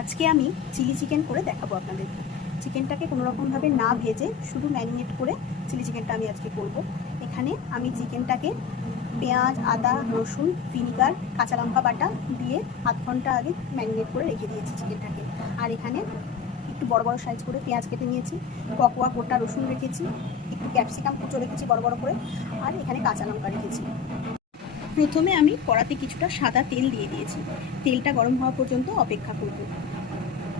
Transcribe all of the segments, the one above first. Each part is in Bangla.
আজকে আমি চিলি চিকেন করে দেখাবো আপনাদেরকে। চিকেনটাকে কোনো রকমভাবে না ভেজে শুধু ম্যারিনেট করে চিলি চিকেনটা আমি আজকে করব। এখানে আমি চিকেনটাকে পেঁয়াজ, আদা, রসুন, ভিনিগার, কাঁচা লঙ্কা বাটা দিয়ে আধ ঘন্টা আগে ম্যারিনেট করে রেখে দিয়েছি চিকেনটাকে। আর এখানে একটু বড় বড় সাইজ করে পেঁয়াজ কেটে নিয়েছি, ককোয়া গোটা রসুন রেখেছি, একটু ক্যাপসিকাম কুচো রেখেছি বড় বড় করে, আর এখানে কাঁচা লঙ্কা রেখেছি। প্রথমে আমি কড়াতে কিছুটা সাদা তেল দিয়ে দিয়েছি। তেলটা গরম হওয়া পর্যন্ত অপেক্ষা করব।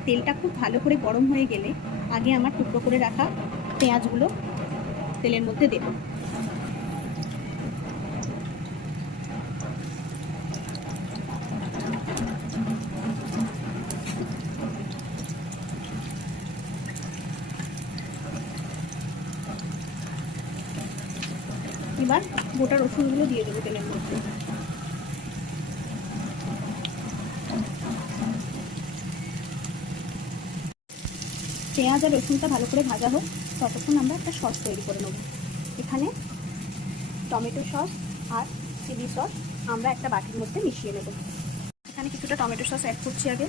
তেলটা খুব ভালো করে গরম হয়ে গেলে আগে আমার টুকরো করে রাখা পেঁয়াজগুলো তেলের মধ্যে দেব। এবার গোটা রসুনগুলো দিয়ে দেবো তেলের মধ্যে। পেঁয়াজ আর রসুনটা ভালো করে ভাজা হোক, ততক্ষণ আমরা একটা সস তৈরি করে নেব। এখানে টমেটো সস আর চিলি সস আমরা একটা বাটির মধ্যে মিশিয়ে নেব। এখানে কিছুটা টমেটো সস অ্যাড করছি আগে।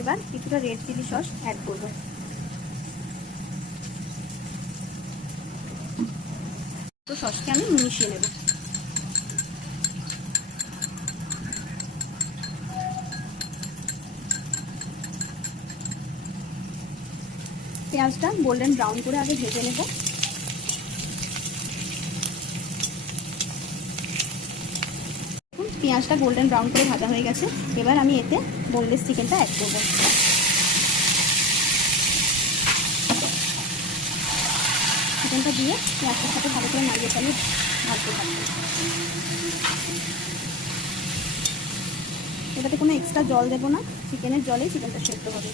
এবার কিছুটা রেড চিলি সস অ্যাড করব। তো সসকে আমি মিশিয়ে নেব। পেঁয়াজটা গোল্ডেন ব্রাউন করে আগে ভেজে নেব। পেঁয়াজটা গোল্ডেন ব্রাউন করে ভাজা হয়ে গেছে। এবার আমি এতে বোনলেস চিকেনটা অ্যাড করব। চিকেনটা দিয়ে পেঁয়াজটার সাথে ভালো করে নাড়িয়ে চালিয়ে ভাজতে থাকবো। এটাতে কোনো এক্সট্রা জল দেবো না, চিকেনের জলেই চিকেনটা সেদ্ধ হবে।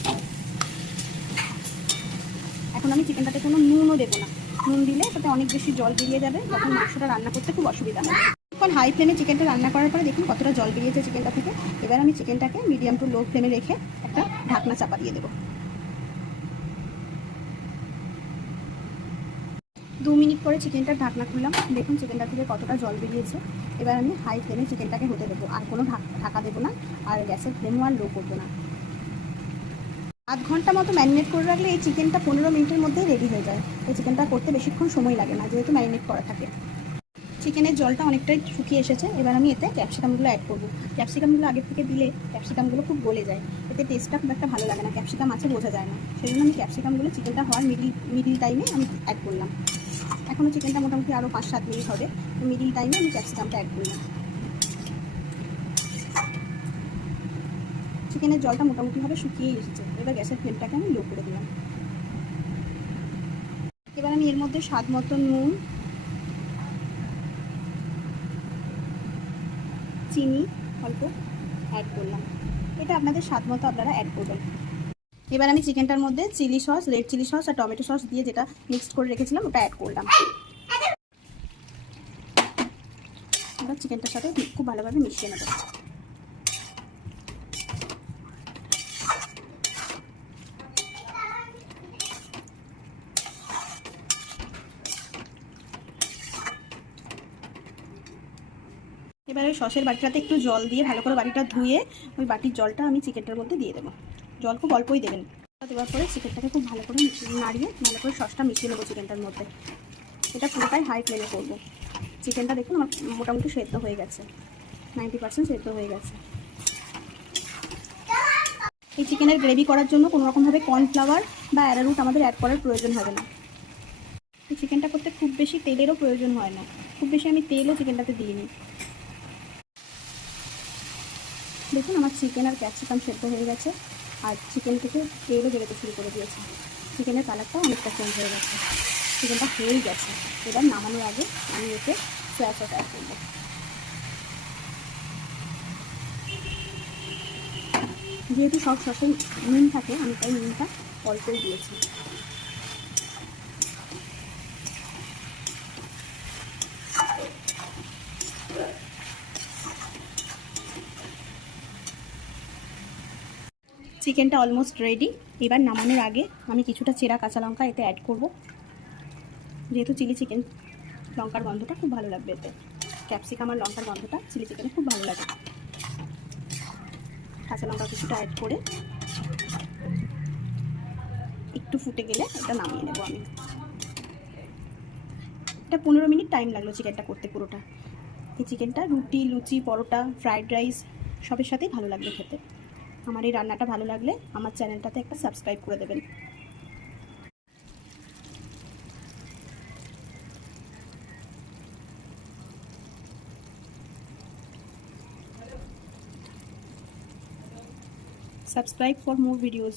এখন আমি চিকেনটাতে কোনো নুনও দেবো না। নুন দিলে এটাতে অনেক বেশি জল বেরিয়ে যাবে, তখন মাংসটা রান্না করতে খুব অসুবিধা হবে। এখন হাই ফ্লেমে চিকেনটা রান্না করার পরে দেখুন কতটা জল বেরিয়েছে চিকেনটা থেকে। এবার আমি চিকেনটাকে মিডিয়াম টু লো ফ্লেমে রেখে একটা ঢাকনা চাপা দিয়ে দেবো। 2 মিনিট পরে চিকেনটার ঢাকনা খুললাম, দেখুন চিকেনটা থেকে কতটা জল বেরিয়েছে। এবার আমি হাই ফ্লেমে চিকেনটাকে হতে দেবো, আর কোনো ঢাকা দেবো না, আর গ্যাসের ফ্লেমও আর লো করবো না। আধ ঘন্টা মতো ম্যারিনেট করে রাখলে এই চিকেনটা 15 মিনিটের মধ্যেই রেডি হয়ে যায়। এই চিকেনটা করতে বেশিক্ষণ সময় লাগে না, যেহেতু ম্যারিনেট করা থাকে। চিকেনের জলটা অনেকটাই শুকিয়ে এসেছে। এবার আমি এতে ক্যাপসিকামগুলো অ্যাড করবো। ক্যাপসিকামগুলো আগে থেকে দিলে ক্যাপসিকামগুলো খুব গলে যায়, এতে টেস্টটা খুব একটা ভালো লাগে না, ক্যাপসিকাম আছে বোঝা যায় না। সেই জন্য আমি ক্যাপসিকামগুলো চিকেনটা হওয়ার মিডিল টাইমে আমি অ্যাড করলাম। এখনও চিকেনটা মোটামুটি আরও 5-7 মিনিট হবে, মিডিল টাইমে আমি ক্যাপসিকামটা অ্যাড করলাম। চিকেনের জলটা মোটামুটিভাবে শুকিয়ে এসেছে। এবার গ্যাসের ফ্লেমটাকে আমি লো করে দিলাম। এবার আমি এর মধ্যে স্বাদ মতো নুন, চিনি অল্প অ্যাড করলাম। এটা আপনাদের স্বাদ মতো আপনারা অ্যাড করবেন। এবার আমি চিকেনটার মধ্যে chilli sauce, red chilli sauce আর টমেটো সস দিয়ে যেটা মিক্সড করে রেখেছিলাম ওটা অ্যাড করলাম। এবার চিকেনটার সাথে খুব ভালোভাবে মিশিয়ে নেব। এবার ওই সসের বাটিটাতে একটু জল দিয়ে ভালো করে বাটিটা ধুয়ে ওই বাটির জলটা আমি চিকেনটার মধ্যে দিয়ে দেবো। জল খুব অল্পই দেবেন। দেওয়ার পরে চিকেনটাকে খুব ভালো করে নাড়িয়ে ভালো করে সসটা মিশিয়ে নেবো চিকেনটার মধ্যে। এটা পুরোটাই হাই ফ্লেমে করবো। চিকেনটা দেখুন আমার মোটামুটি সেদ্ধ হয়ে গেছে, 90% সেদ্ধ হয়ে গেছে। এই চিকেনের গ্রেভি করার জন্য কোনো রকমভাবে কর্নফ্লাওয়ার বা অ্যারারুট আমাদের অ্যাড করার প্রয়োজন হবে না। এই চিকেনটা করতে খুব বেশি তেলেরও প্রয়োজন হয় না, খুব বেশি আমি তেলও চিকেনটাতে দিইনি। দেখুন আমার চিকেন আর ক্যাপসিকাম সেদ্ধ হয়ে গেছে, আর চিকেন থেকে তেলও বেরোতে শুরু করে দিয়েছে। চিকেনের কালারটাও অনেকটা চেঞ্জ হয়ে গেছে, চিকেনটা হয়েই গেছে। এবার নামানোর আগে আমি এতে সয়া সস অ্যাড করবো। যেহেতু সব সসে নুন থাকে, আমি তাই নুনটা অল্পই দিয়েছি। চিকেনটা অলমোস্ট রেডি। এবার নামানোর আগে আমি কিছুটা চেরা কাঁচা লঙ্কা এতে অ্যাড করব, যেহেতু চিলি চিকেন লঙ্কার গন্ধটা খুব ভালো লাগবে এতে। ক্যাপসিকাম আর লঙ্কার গন্ধটা চিলি চিকেনে খুব ভালো লাগে। কাঁচা লঙ্কা কিছুটা অ্যাড করে একটু ফুটে গেলে এটা নামিয়ে নেব আমি। এটা 15 মিনিট টাইম লাগলো চিকেনটা করতে পুরোটা। এই চিকেনটা রুটি, লুচি, পরোটা, ফ্রাইড রাইস সবের সাথেই ভালো লাগবে খেতে। আমার এই রান্নাটা ভালো লাগলে আমার চ্যানেলটাতে একটা সাবস্ক্রাইব করে দেবেন। Subscribe for more videos.